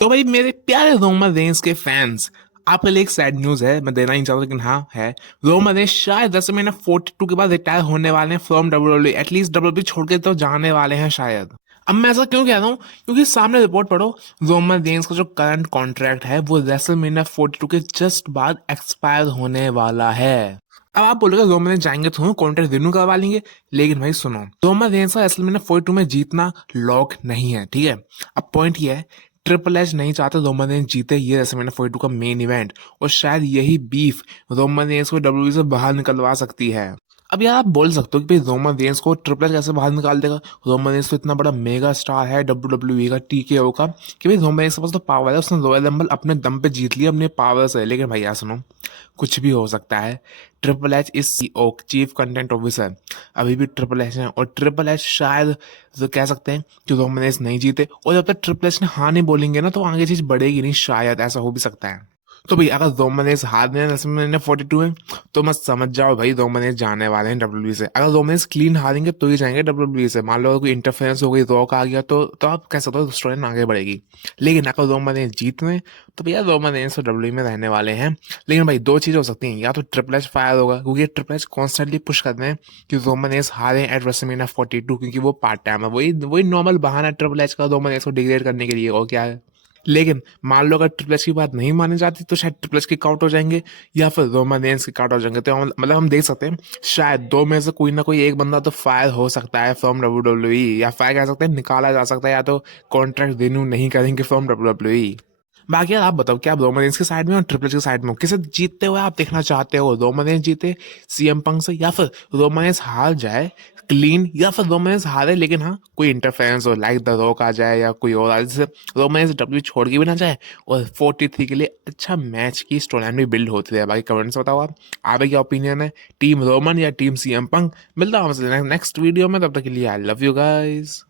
तो भाई मेरे प्यारे रोमन रेंस के फैंस, आपके लिए एक सैड न्यूज है, मैं देना नहीं चाहता लेकिन हाँ है। रोमन रेंस शायद रेसलमेनिया 42 के बाद रिटायर होने वाले हैं फ्रॉम डब्ल्यूडब्ल्यूई, एटलीस्ट डब्ल्यूडब्ल्यूई छोड़ के तो जाने वाले हैं शायद। अब मैं ऐसा क्यों कह रहा हूँ? क्योंकि सामने रिपोर्ट पढ़ो, रोमन रेंस का जो करंट कॉन्ट्रैक्ट है वो रेसलमेनिया 42 के जस्ट बाद एक्सपायर होने वाला है। अब आप बोलोगे रोमन रेंस जाएंगे तो कॉन्ट्रैक्ट रिन्यू करवा लेंगे, लेकिन भाई सुनो, रोमन रेंस का रेसलमेनिया 42 में जीतना लॉक नहीं है, ठीक है। अब पॉइंट ये है, ट्रिपल एच नहीं चाहते रोमन रेंस जीते ये रेसलमेनिया 42 का मेन इवेंट, और शायद यही बीफ रोमन रेंस को डब्ल्यूडब्ल्यूई से बाहर निकलवा सकती है। अब यार आप बोल सकते हो कि भाई रोमन रेंस को ट्रिपल एच कैसे बाहर निकाल देगा? रोमन रेंस तो इतना बड़ा मेगा स्टार है डब्ल्यूडब्ल्यूई का, टीकेओ का, कि भाई रोमन रेंस के पास तो पावर है, उसने रॉयल रंबल अपने दम पे जीत लिया अपने पावर से। लेकिन भाई यार सुनो, कुछ भी हो सकता है। Triple H is CO, chief content officer, अभी भी ट्रिपल एच है, और ट्रिपल एच शायद तो कह सकते हैं कि रोमन रेंस नहीं जीते, और जब तक ट्रिपल एच ने हाँ नहीं बोलेंगे ना तो आगे चीज बढ़ेगी नहीं, शायद ऐसा हो भी सकता है। तो भाई अगर रोमन रेंस हार गए रेसलमेनिया 42 में, तो मत समझ जाओ भाई रोमन रेंस जाने वाले हैं डब्ल्यूडब्ल्यूई से। अगर रोमन रेंस क्लीन हारेंगे तो ही जाएंगे डब्ल्यूडब्ल्यूई से। मान लो अगर कोई इंटरफेरेंस हो गई, रॉक आ गया, तो आप कह सकते हो स्टोरी आगे बढ़ेगी। लेकिन अगर रोमन रेंस जीत में, तो भैया रोमन रेंस तो डब्ल्यूडब्ल्यूई में रहने वाले हैं। लेकिन भाई दो चीज़ हो सकती हैं, या तो ट्रिपल एच फायर होगा, क्योंकि ट्रिपल एच कॉन्स्टेंटली पुश करते हैं कि रोमन रेंस हारे एट रेसलमेनिया 42, क्योंकि वो पार्ट टाइम है, वही वही नॉर्मल बहाना है ट्रिपल एच का रोमन रेंस को डिग्रेड करने के लिए, और क्या है। लेकिन मान लो अगर ट्रिपल एच की बात नहीं मानी जाती तो शायद ट्रिपल एच किक आउट हो जाएंगे, या फिर रोमन रेंस किक आउट हो जाएंगे। तो मतलब हम देख सकते हैं शायद दो में से कोई ना कोई एक बंदा तो फायर हो सकता है फ्रॉम डब्ल्यूडब्ल्यूई, या फायर कह सकते हैं निकाला जा सकता है, या तो कॉन्ट्रैक्ट रिन्यू नहीं करेंगे फ्रॉम डब्ल्यूडब्ल्यूई। बाकी यार आप बताओ, क्या आप रोमन रेंस के साइड में और ट्रिपल एच के साइड में हो? किसे जीतते हुए आप देखना चाहते हो? रोमन रेंस जीते सीएम पंक से, या फिर रोमन रेंस हार जाए क्लीन, या फिर रोमन रेंस हारे लेकिन हाँ कोई इंटरफेरेंस हो, लाइक द रॉक आ जाए या कोई और आ जाए, जिससे रोमन रेंस डब्ल्यू छोड़ के भी ना जाए, और 43 के लिए अच्छा मैच की स्टोरी लाइन भी बिल्ड होती है। बाकी कमेंट्स बताओ आप, आपका क्या ओपिनियन है, टीम रोमन या टीम सीएम पंक? मिलता हूँ हमसे नेक्स्ट वीडियो में, तब तक के लिए आई लव यू गाइस।